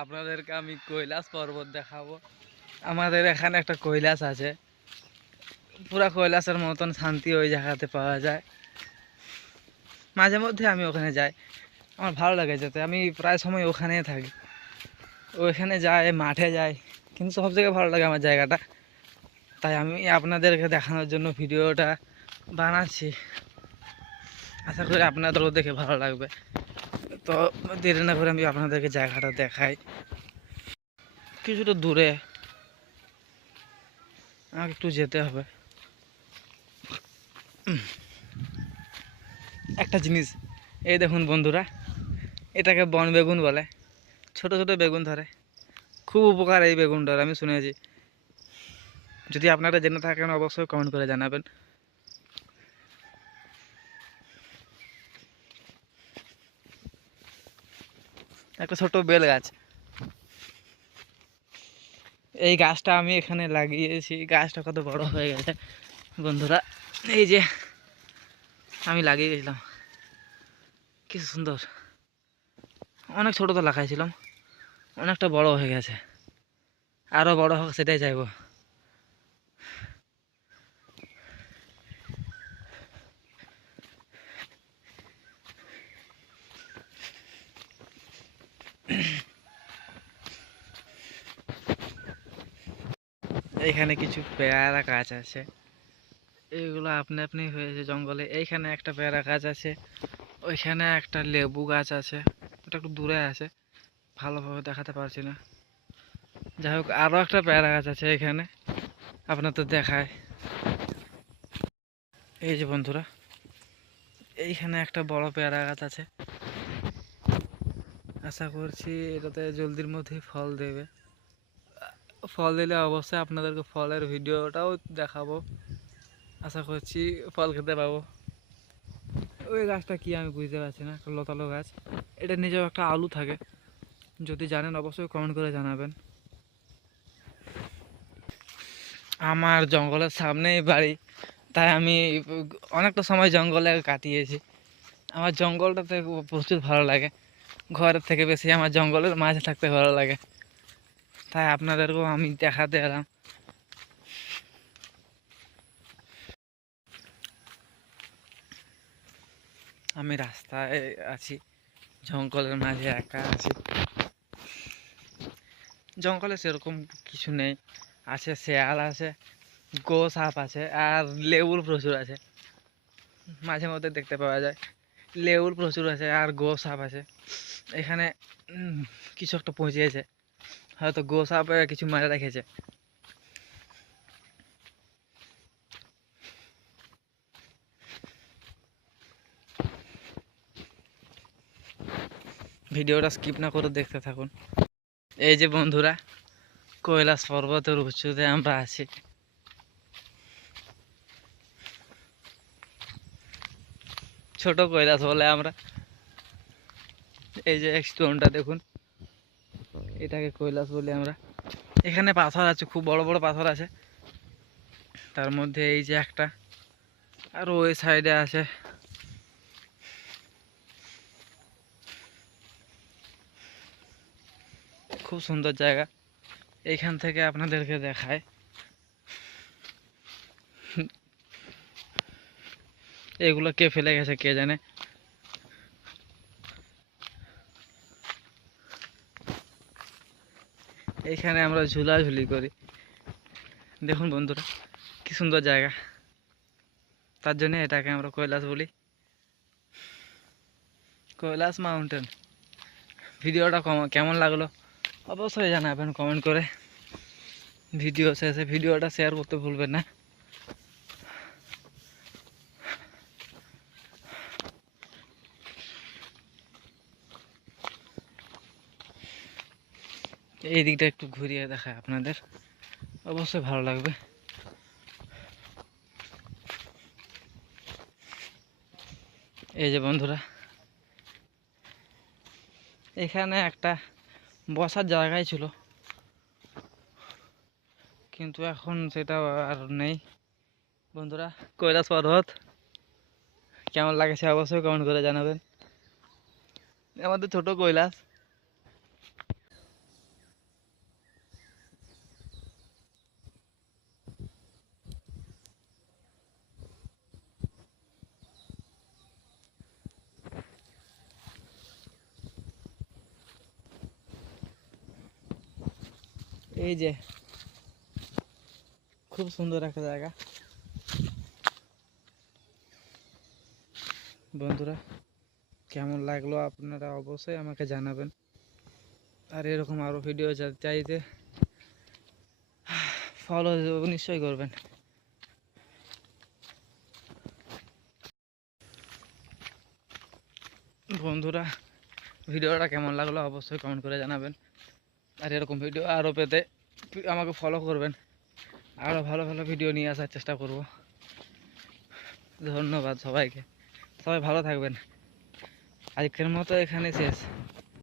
আপনাদেরকে আমি কৈলাস পর্বত দেখাবো। আমাদের এখানে একটা কৈলাস আছে, পুরা কৈলাসের মতন শান্তি ওই জায়গাতে পাওয়া যায়। মাঝে মধ্যে আমি ওখানে যাই, আমার ভালো লাগে যেতে। আমি প্রায় সময় ওখানেই থাকি, ওইখানে যাই, মাঠে যাই, কিন্তু সব থেকে ভালো লাগে আমার জায়গাটা। তাই আমি আপনাদেরকে দেখানোর জন্য ভিডিওটা বানাচ্ছি। আশা করি আপনাদেরও দেখে ভালো লাগবে। তো দেরি না করে আমি আপনাদেরকে জায়গাটা দেখাই। কিছুটা দূরে, আমাকে একটু যেতে হবে। একটা জিনিস, এই দেখুন বন্ধুরা, এটাকে বন বেগুন বলে। ছোট ছোট বেগুন ধরে, খুব উপকার এই বেগুনটার, আমি শুনেছি। যদি আপনারা জেনে থাকেন অবশ্যই কমেন্ট করে জানাবেন। একটা ছোট বেল গাছ, এই গাছটা আমি এখানে লাগিয়েছি। গাছটা কত বড় হয়ে গেছে বন্ধুরা, এই যে আমি লাগিয়ে গেছিলাম, কি সুন্দর। অনেক ছোট তো লাগাইছিলাম, অনেকটা বড় হয়ে গেছে, আরও বড় হোক সেটাই চাইবো। এইখানে কিছু পেয়ারা গাছ আছে, এইগুলো আপনি আপনি হয়েছে জঙ্গলে। এইখানে একটা পেয়ারা গাছ আছে, ওইখানে একটা লেবু গাছ আছে, ওটা একটু দূরে আছে, ভালোভাবে দেখাতে পারছি না। যাই হোক, আরও একটা পেয়ারা গাছ আছে এখানে, আপনার তো দেখায়। এই যে বন্ধুরা, এইখানে একটা বড় পেয়ারা গাছ আছে। আশা করছি এটাতে জলদির মধ্যেই ফল দেবে। ফল দিলে অবশ্যই আপনাদেরকে ফলের ভিডিওটাও দেখাবো। আশা করছি ফল খেতে পাবো। ওই গাছটা কি আমি বুঝতে পারছি না, একটা লতালো গাছ। এটা নিজেও একটা আলু থাকে, যদি জানেন অবশ্যই কমেন্ট করে জানাবেন। আমার জঙ্গলের সামনেই বাড়ি, তাই আমি অনেকটা সময় জঙ্গলে কাটিয়েছি। আমার জঙ্গলটাতে প্রচুর ভালো লাগে, ঘরের থেকে বেশি আমার জঙ্গলের মাঝে থাকতে ভালো লাগে। তাই আপনাদেরকেও আমি দেখাতে এলাম। আমি রাস্তায় আছি, জঙ্গলের মাঝে একা আছি। জঙ্গলে সেরকম কিছু নেই, আছে শেয়াল আছে, গোস সাপ আছে, আর লেবুর প্রচুর আছে। মাঝে মধ্যে দেখতে পাওয়া যায়, লেবুর প্রচুর আছে আর গোস সাপ আছে। এখানে কিছু একটা পৌঁছেছে, হয়তো গোস সাপ কিছু মারে রেখেছে। ভিডিওটা স্কিপ না করে দেখতে থাকুন। এই যে বন্ধুরা, কৈলাস পর্বতের উঁচুতে আমরা আছি। ছোট কৈলাস বলে আমরা। এই যে স্টোনটা দেখুন, এটাকে কৈলাস বলি আমরা। এখানে পাথর আছে, খুব বড় বড় পাথর আছে, তার মধ্যে এই যে একটা, আর ওই সাইডে আছে। খুব সুন্দর জায়গা, এইখান থেকে আপনাদেরকে দেখায়। এগুলো কে ফেলে গেছে কে জানে। এইখানে আমরা ঝুলাঝুলি করি। দেখুন বন্ধুরা, কি সুন্দর জায়গা, তার জন্য এটাকে আমরা কৈলাস বলি, কৈলাস মাউন্টেন। ভিডিওটা কেমন লাগলো অবশ্যই জানাবেন কমেন্ট করে। ভিডিও শেষে ভিডিওটা শেয়ার করতে ভুলবেন না। এই দিকটা একটু ঘুরিয়ে দেখায় আপনাদের, অবশ্যই ভালো লাগবে। এই যে বন্ধুরা, এখানে একটা বসার জায়গায় ছিল, কিন্তু এখন সেটা আর নেই। বন্ধুরা, কৈলাস পর্বত কেমন লাগেছে অবশ্যই কমেন্ট করে জানাবেন। আমাদের ছোট কৈলাস, এই যে খুব সুন্দর একটা জায়গা। বন্ধুরা কেমন লাগলো আপনারা অবশ্যই আমাকে জানাবেন, আর এরকম আরও ভিডিও চাইতে ফলো নিশ্চয়ই করবেন। বন্ধুরা ভিডিওটা কেমন লাগলো অবশ্যই কমেন্ট করে জানাবেন, আর এরকম ভিডিও আরও পেতে আমাকে ফলো করবেন, আরও ভালো ভালো ভিডিও নিয়ে আসার চেষ্টা করব। ধন্যবাদ সবাইকে, সবাই ভালো থাকবেন। আজকের মতো এখানে শেষ।